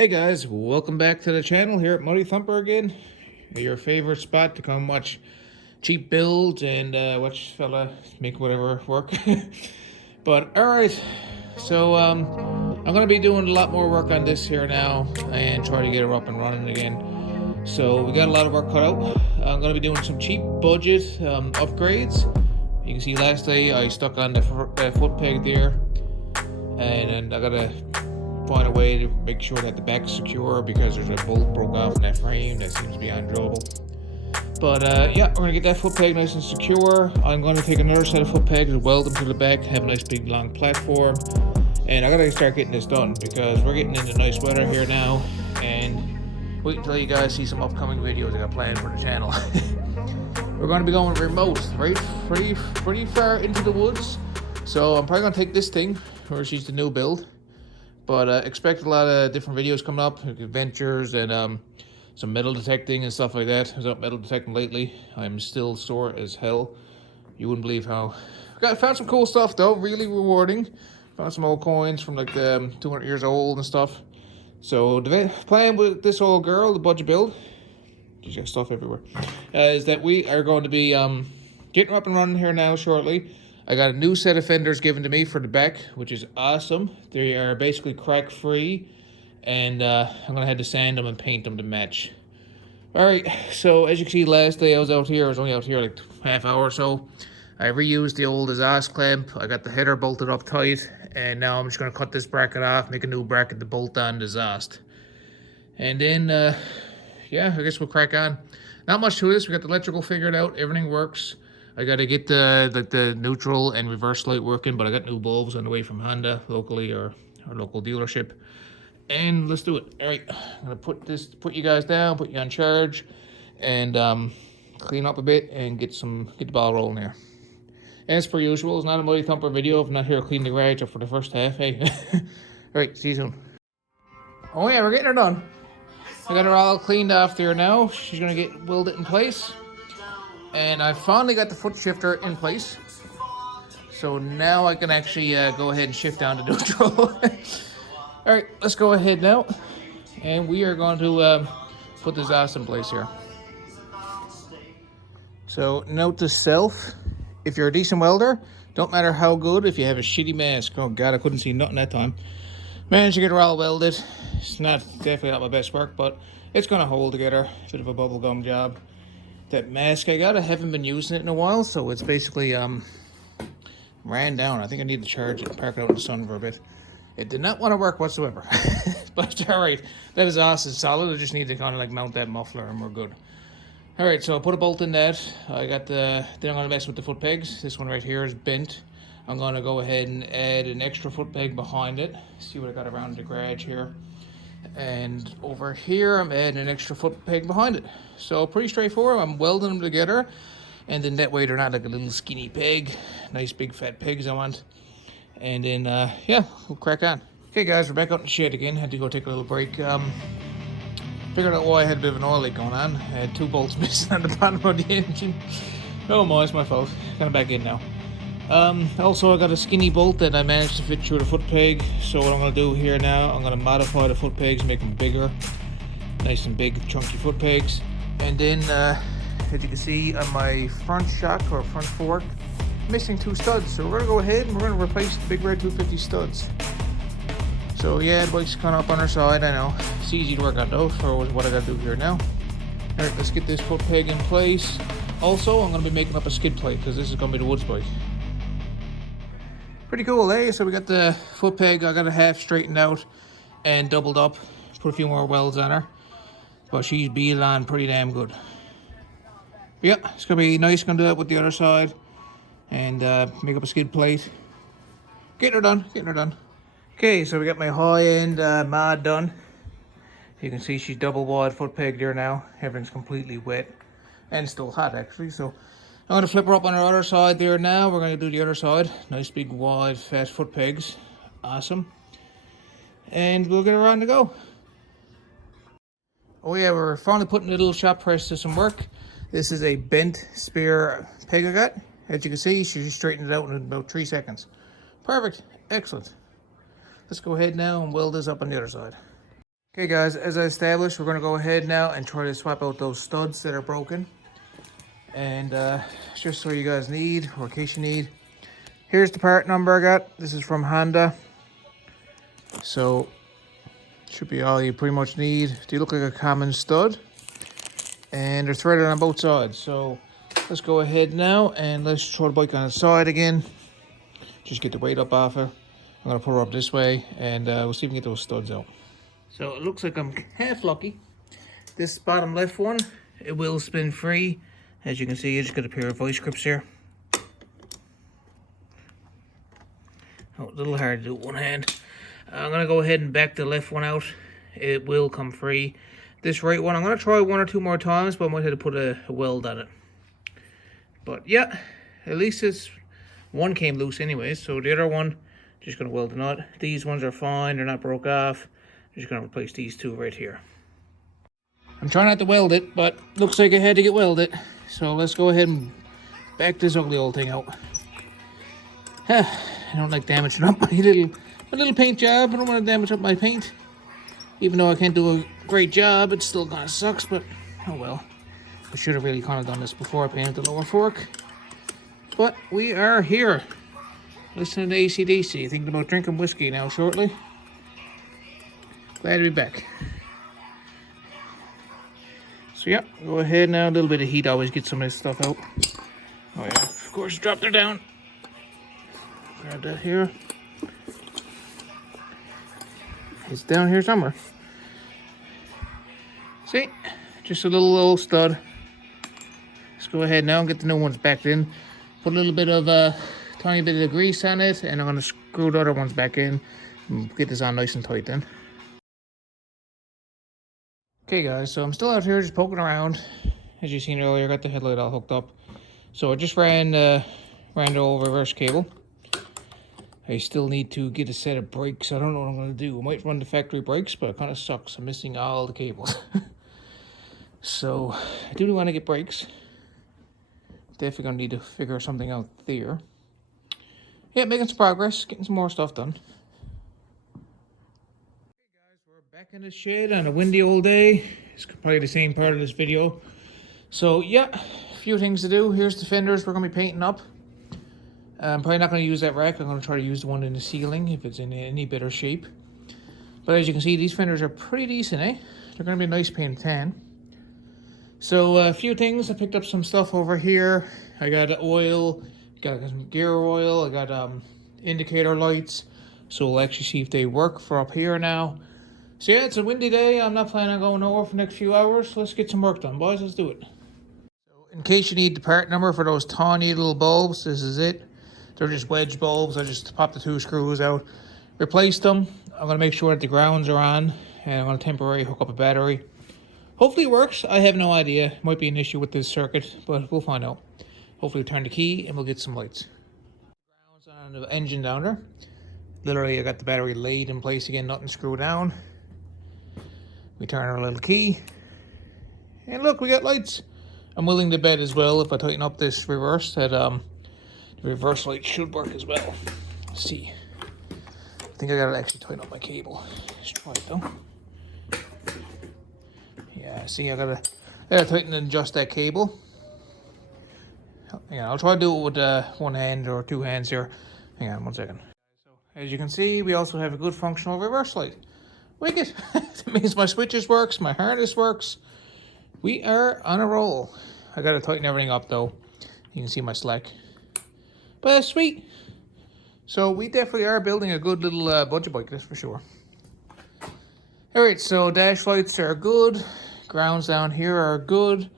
Hey guys, welcome back to the channel here at Muddythumper again. Your favorite spot to come watch cheap builds and watch fella make whatever work. But alright, so I'm going to be doing a lot more work on this here now and try to get her up and running again. So we got a lot of work cut out. I'm going to be doing some cheap budget upgrades. You can see last day I stuck on the foot peg there, and I got to find a way to make sure that the back's secure because there's a bolt broke off in that frame that seems to be undrillable. But yeah, we're gonna get that foot peg nice and secure. I'm gonna take another set of foot pegs and weld them to the back, have a nice big long platform. And I gotta start getting this done because we're getting into nice weather here now. And wait until you guys see some upcoming videos I got planned for the channel. We're gonna be going remote, right? Pretty far into the woods. So I'm probably gonna take this thing, or she's the new build. But expect a lot of different videos coming up, adventures and some metal detecting and stuff like that. I was out metal detecting lately. I'm still sore as hell. You wouldn't believe how. Found some cool stuff though, really rewarding. Found some old coins from like 200 years old and stuff. So the plan with this old girl, the budget build, she's got stuff everywhere, is that we are going to be getting her up and running here now shortly. I got a new set of fenders given to me for the back, which is awesome. They are basically crack-free, and I'm going to have to sand them and paint them to match. Alright, so as you can see, last day I was out here, I was only out here like half hour or so. I reused the old exhaust clamp. I got the header bolted up tight, and now I'm just going to cut this bracket off, make a new bracket to bolt on the exhaust. And then, yeah, I guess we'll crack on. Not much to this. We got the electrical figured out. Everything works. I got to get the neutral and reverse light working, but I got new bulbs on the way from Honda locally or our local dealership. And let's do it. All right, I'm gonna put you guys down, put you on charge, and clean up a bit and get the ball rolling here. As per usual, it's not a Muddythumper video if I'm not here to clean the garage up for the first half. Hey, all right, see you soon. Oh yeah, we're getting her done. I got her all cleaned off there now. She's gonna get welded in place. And I finally got the foot shifter in place. So now I can actually go ahead and shift down to neutral. Alright, let's go ahead now. And we are going to put this ass in place here. So note to self, if you're a decent welder, don't matter how good, if you have a shitty mask. Oh god, I couldn't see nothing that time. Managed to get her all welded. It's definitely not my best work, but it's going to hold together. Bit of a bubblegum job. That mask I got, I haven't been using it in a while, so it's basically ran down. I think I need to charge it and park it out in the sun for a bit. It did not want to work whatsoever. But alright, that is awesome, solid. I just need to kind of like mount that muffler and we're good. Alright, so I put a bolt in that. I got then I'm going to mess with the foot pegs. This one right here is bent. I'm going to go ahead and add an extra foot peg behind it. See what I got around the garage here. And over here I'm adding an extra foot peg behind it. So pretty straightforward. I'm welding them together, and then that way they're not like a little skinny peg. Nice big fat pegs I want. And then yeah, we'll crack on. Okay guys, we're back out in the shed again. Had to go take a little break. Figured out why I had a bit of an oil leak going on. I had 2 bolts missing on the bottom of the engine. Oh my, it's my fault. Kind of back in now. Also I got a skinny bolt that I managed to fit through the foot peg. So what I'm going to do here now, I'm going to modify the foot pegs, make them bigger. Nice and big chunky foot pegs. And then as you can see on my front shock or front fork, missing 2 studs. So we're going to go ahead and we're going to replace the big red 250 studs. So yeah, the bike's kind of up on her side, I know. It's easy to work on though for what I got to do here now. Alright, let's get this foot peg in place. Also, I'm going to be making up a skid plate because this is going to be the woods bike. Pretty cool, eh? So we got the foot peg, I got it half straightened out and doubled up. Put a few more welds on her. But she's beating on pretty damn good. Yeah, it's going to be nice. Going to do that with the other side. And make up a skid plate. Getting her done, getting her done. Okay, so we got my high-end mod done. You can see she's double wide foot peg there now. Everything's completely wet. And still hot, actually, so I'm going to flip her up on our other side there now. We're going to do the other side. Nice big wide fat foot pegs. Awesome. And we'll get her on to go. Oh yeah, we're finally putting the little shop press to some work. This is a bent spare peg I got. As you can see, she just straightened it out in about 3 seconds. Perfect. Excellent. Let's go ahead now and weld this up on the other side. Okay guys, as I established, we're gonna go ahead now and try to swap out those studs that are broken. And just so you guys need, or in case you need, here's the part number I got. This is from Honda. So, should be all you pretty much need. They look like a common stud. And they're threaded on both sides. So, let's go ahead now and let's throw the bike on its side again. Just get the weight up off her. I'm gonna put her up this way and we'll see if we can get those studs out. So, it looks like I'm half lucky. This bottom left one, it will spin free. As you can see, I just got a pair of vice grips here. Oh, a little hard to do with one hand. I'm going to go ahead and back the left one out. It will come free. This right one, I'm going to try one or two more times, but I might have to put a weld on it. But yeah, at least it's one came loose anyways. So the other one, just going to weld the nut. These ones are fine. They're not broke off. I'm just going to replace these two right here. I'm trying not to weld it, but looks like I had to get welded. So let's go ahead and back this ugly old thing out. I don't like damaging up my little paint job. I don't want to damage up my paint. Even though I can't do a great job, it still kind of sucks, but oh well. I should have really kind of done this before I painted the lower fork. But we are here. Listening to AC/DC. Thinking about drinking whiskey now shortly. Glad to be back. So yeah, go ahead now. A little bit of heat always gets some of this stuff out. Oh yeah, of course, dropped her down. Grab that here. It's down here somewhere. See, just a little old stud. Let's go ahead now and get the new ones back in. Put a little bit of tiny bit of grease on it, and I'm gonna screw the other ones back in and get this on nice and tight then. Okay guys, so I'm still out here just poking around. As you seen earlier, I got the headlight all hooked up. So I just ran the old reverse cable. I still need to get a set of brakes. I don't know what I'm going to do. I might run the factory brakes, but it kind of sucks. I'm missing all the cables. So I do want to get brakes. Definitely going to need to figure something out there. Yeah, making some progress. Getting some more stuff done. Back in the shed on a windy old day. It's probably the same part of this video. So yeah, a few things to do. Here's the fenders we're going to be painting up. I'm probably not going to use that rack. I'm going to try to use the one in the ceiling if it's in any better shape. But as you can see, these fenders are pretty decent, eh? They're going to be a nice painted tan. So a few things. I picked up some stuff over here. I got oil, got some gear oil, I got indicator lights. So we'll actually see if they work for up here now. So yeah, it's a windy day. I'm not planning on going nowhere for the next few hours. Let's get some work done, boys. Let's do it. So in case you need the part number for those tiny little bulbs, this is it. They're just wedge bulbs. I just popped the 2 screws out, replaced them. I'm going to make sure that the grounds are on, and I'm going to temporarily hook up a battery. Hopefully it works. I have no idea. Might be an issue with this circuit, but we'll find out. Hopefully we turn the key and we'll get some lights. Grounds on the engine down there. Literally, I got the battery laid in place again, nothing screwed down. We turn our little key, and look, we got lights. I'm willing to bet as well, if I tighten up this reverse, that the reverse light should work as well. Let's see. I think I gotta actually tighten up my cable. Let's try it though. Yeah, see, I gotta tighten and adjust that cable. Yeah, I'll try to do it with one hand or 2 hands here. Hang on 1 second. So, as you can see, we also have a good functional reverse light. Wicked. That means my switches works, my harness works. We are on a roll. I gotta tighten everything up though. You can see my slack. But that's sweet. So we definitely are building a good little budget bike, that's for sure. Alright, so dash lights are good. Grounds down here are good.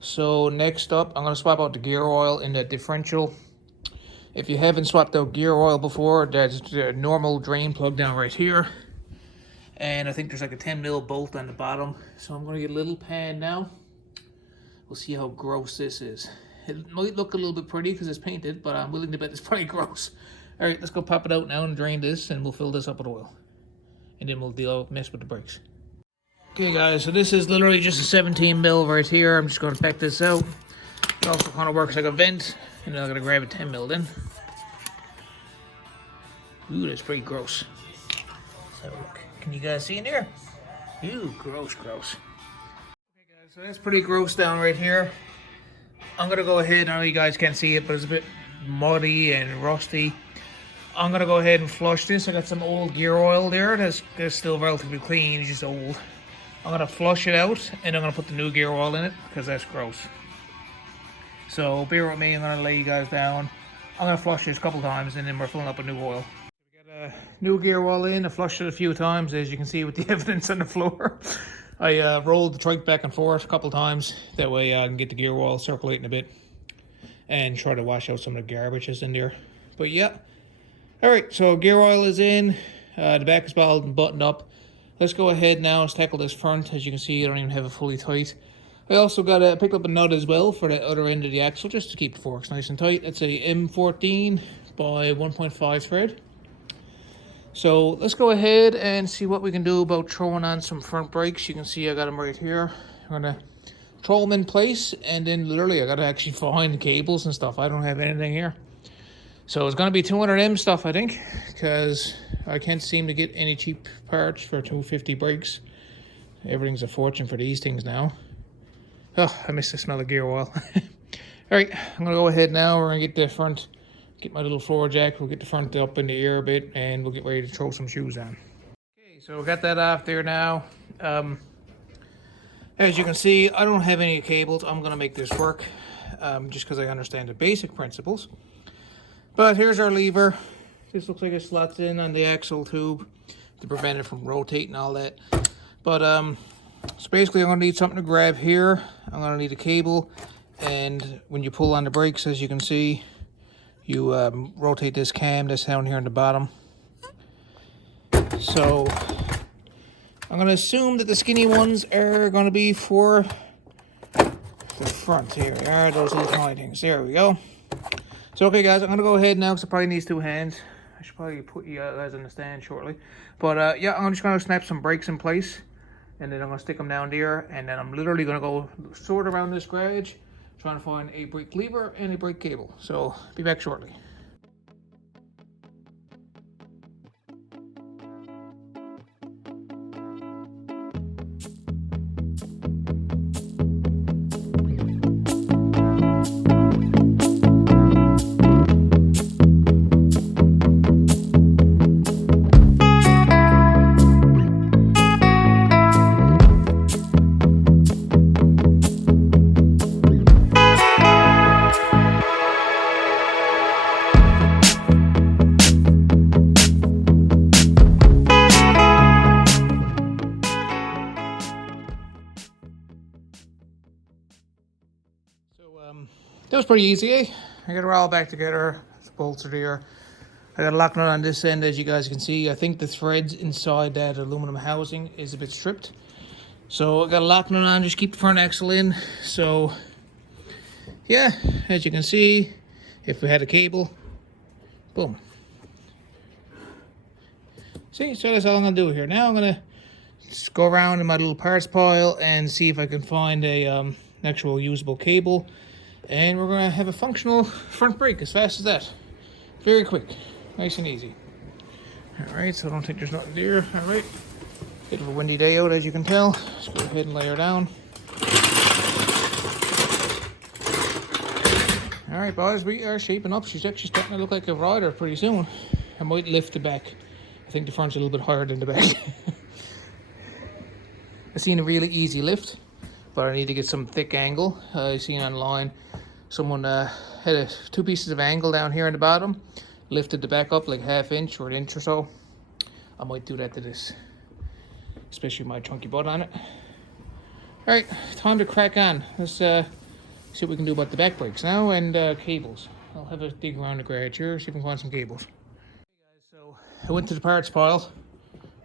So next up, I'm gonna swap out the gear oil in the differential. If you haven't swapped out gear oil before, that's the normal drain plug down right here. And I think there's like a 10mm bolt on the bottom. So I'm going to get a little pan now. We'll see how gross this is. It might look a little bit pretty because it's painted, but I'm willing to bet it's probably gross. Alright, let's go pop it out now and drain this, and we'll fill this up with oil. And then we'll mess with the brakes. Okay guys, so this is literally just a 17mm right here. I'm just going to pack this out. It also kind of works like a vent. And then I'm going to grab a 10mm then. Ooh, that's pretty gross. So look. Can you guys see in there? Ew, gross, gross. Okay guys, so that's pretty gross down right here. I'm gonna go ahead, I know you guys can't see it, but it's a bit muddy and rusty. I'm gonna go ahead and flush this. I got some old gear oil there that's still relatively clean, it's just old. I'm gonna flush it out and I'm gonna put the new gear oil in it because that's gross. So bear with me, I'm gonna lay you guys down. I'm gonna flush this a couple times and then we're filling up with new oil. We got a new gear oil in. I flushed it a few times, as you can see with the evidence on the floor. I rolled the trike back and forth a couple times. That way I can get the gear oil circulating a bit and try to wash out some of the garbage that's in there. But yeah. Alright, so gear oil is in. The back is buttoned up. Let's go ahead now. Let's tackle this front. As you can see, I don't even have it fully tight. I also picked up a nut as well for the other end of the axle, just to keep the forks nice and tight. It's a M14 by 1.5 thread. So let's go ahead and see what we can do about throwing on some front brakes. You can see I got them right here. I'm gonna throw them in place, and then literally I gotta actually find cables and stuff. I don't have anything here. So it's gonna be 200M stuff, I think, because I can't seem to get any cheap parts for 250 brakes. Everything's a fortune for these things now. Oh, I miss the smell of gear oil. Alright, I'm gonna go ahead now. We're gonna get the front, get my little floor jack. We'll get the front up in the air a bit and we'll get ready to throw some shoes on. Okay, so we got that off there now. As you can see, I don't have any cables. I'm gonna make this work just because I understand the basic principles. But here's our lever. This looks like it slots in on the axle tube to prevent it from rotating and all that. But so basically I'm gonna need something to grab here. I'm gonna need a cable, and when you pull on the brakes, as you can see, you rotate this cam that's down here on the bottom. So I'm gonna assume that the skinny ones are gonna be for the front. Here we are, those little tiny things. There we go. So okay guys, I'm gonna go ahead now because it probably needs two hands. I should probably put you guys on the stand shortly. But yeah, I'm just gonna snap some brakes in place, and then I'm gonna stick them down there, and then I'm literally gonna go sort around this garage, trying to find a brake lever and a brake cable. So be back shortly. That was pretty easy, eh? I got it all back together. The bolts are there. I got a lock nut on this end, as you guys can see. I think the threads inside that aluminum housing is a bit stripped. So I got a lock nut on, just keep the front axle in. So yeah, as you can see, if we had a cable, boom. See, so that's all I'm gonna do here. Now I'm gonna just go around in my little parts pile and see if I can find a actual usable cable. And we're going to have a functional front brake as fast as that. Very quick. Nice and easy. Alright, so I don't think there's nothing there. Alright. Bit of a windy day out, as you can tell. Let's go ahead and lay her down. Alright, boys, we are shaping up. She's actually starting to look like a rider pretty soon. I might lift the back. I think the front's a little bit higher than the back. I've seen a really easy lift, but I need to get some thick angle. I seen online someone had two pieces of angle down here on the bottom, lifted the back up like ½ inch or an inch or so. I might do that to this, especially my chunky butt on it. All right, time to crack on. Let's see what we can do about the back brakes now and cables. I'll have a dig around the garage here, see if we can find some cables. Hey guys, so I went to the parts pile,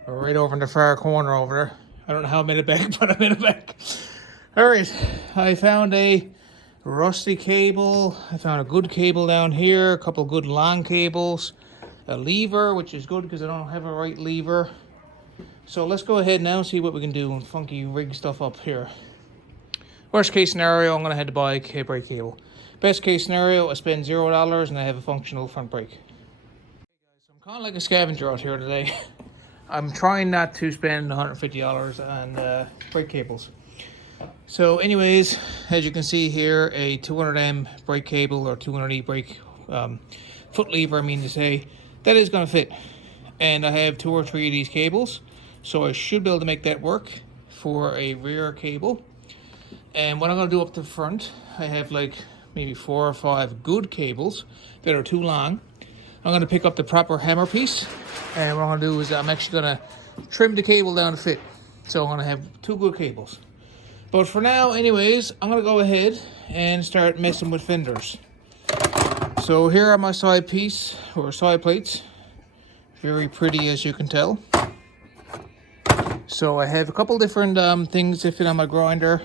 right over in the far corner over there. I don't know how I made it back, but I made it back. All right, I found a rusty cable. I found a good cable down here, a couple good long cables, a lever, which is good because I don't have a right lever. So let's go ahead now and see what we can do and funky rig stuff up here. Worst case scenario, I'm going to have to buy a brake cable. Best case scenario, I spend $0 and I have a functional front brake. Hey guys, so I'm kind of like a scavenger out here today. I'm trying not to spend $150 on brake cables. So anyways, as you can see here, a 200M brake cable or 200E brake foot lever, I mean to say, that is going to fit. And I have 2 or 3 of these cables, so I should be able to make that work for a rear cable. And what I'm going to do up the front, I have like maybe 4 or 5 good cables that are too long. I'm going to pick up the proper hammer piece, and what I'm going to do is I'm actually going to trim the cable down to fit. So I'm going to have 2 good cables. But for now, anyways, I'm going to go ahead and start messing with fenders. So here are my side piece, or side plates. Very pretty, as you can tell. So I have a couple different things to fit on my grinder.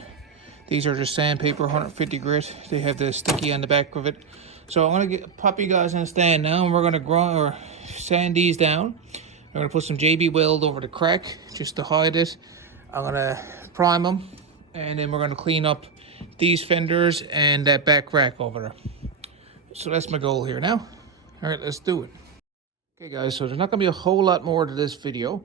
These are just sandpaper, 150 grit. They have the sticky on the back of it. So I'm going to pop you guys on a stand now, and we're going to grind or sand these down. I'm going to put some JB Weld over the crack just to hide it. I'm going to prime them, and then we're going to clean up these fenders and that back rack over there. So that's my goal here now. All right, let's do it. Okay guys, so there's not going to be a whole lot more to this video.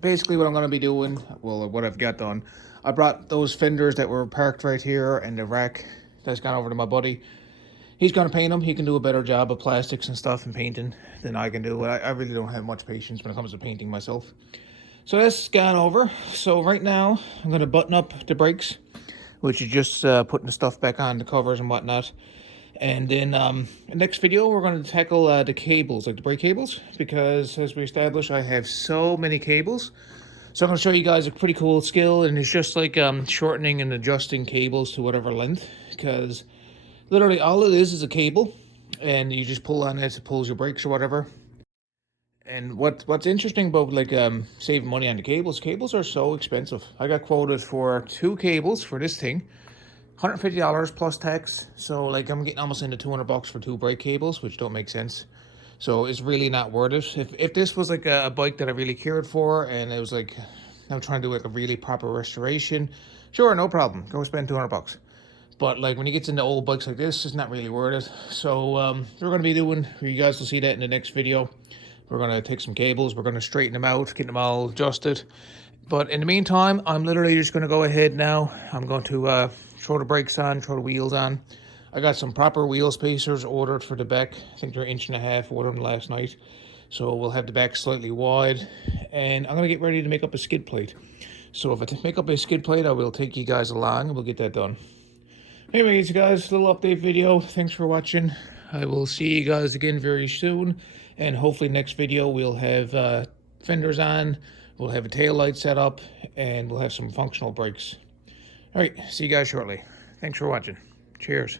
Basically what I'm going to be doing, well, what I've got done, I brought those fenders that were parked right here and the rack that's gone over to my buddy. He's going to paint them. He can do a better job of plastics and stuff and painting than I can do. I really don't have much patience when it comes to painting myself. So that's gone over. So right now I'm going to button up the brakes, which is just putting the stuff back on, the covers and whatnot. And then the next video, we're going to tackle the cables, like the brake cables, because as we established, I have so many cables. So I'm going to show you guys a pretty cool skill, and it's just like shortening and adjusting cables to whatever length, because literally all it is a cable, and you just pull on it, it pulls your brakes or whatever. And what's interesting about like saving money on the cables are so expensive. I got quoted for 2 cables for this thing, $150 plus tax. So like I'm getting almost into $200 for 2 brake cables, which don't make sense. So it's really not worth it. If this was like a bike that I really cared for, and it was like I'm trying to do like a really proper restoration, sure, no problem, go spend $200. But like when you get into old bikes like this, it's not really worth it. So we're going to be doing, you guys will see that in the next video. We're going to take some cables, we're going to straighten them out, get them all adjusted. But in the meantime, I'm literally just going to go ahead now. I'm going to throw the brakes on, throw the wheels on. I got some proper wheel spacers ordered for the back. I think they're 1.5 inches, ordered them last night. So we'll have the back slightly wide. And I'm going to get ready to make up a skid plate. So if I make up a skid plate, I will take you guys along and we'll get that done. Anyways, guys, a little update video. Thanks for watching. I will see you guys again very soon. And hopefully next video we'll have fenders on. We'll have a tail light set up. And we'll have some functional brakes. All right, see you guys shortly. Thanks for watching. Cheers.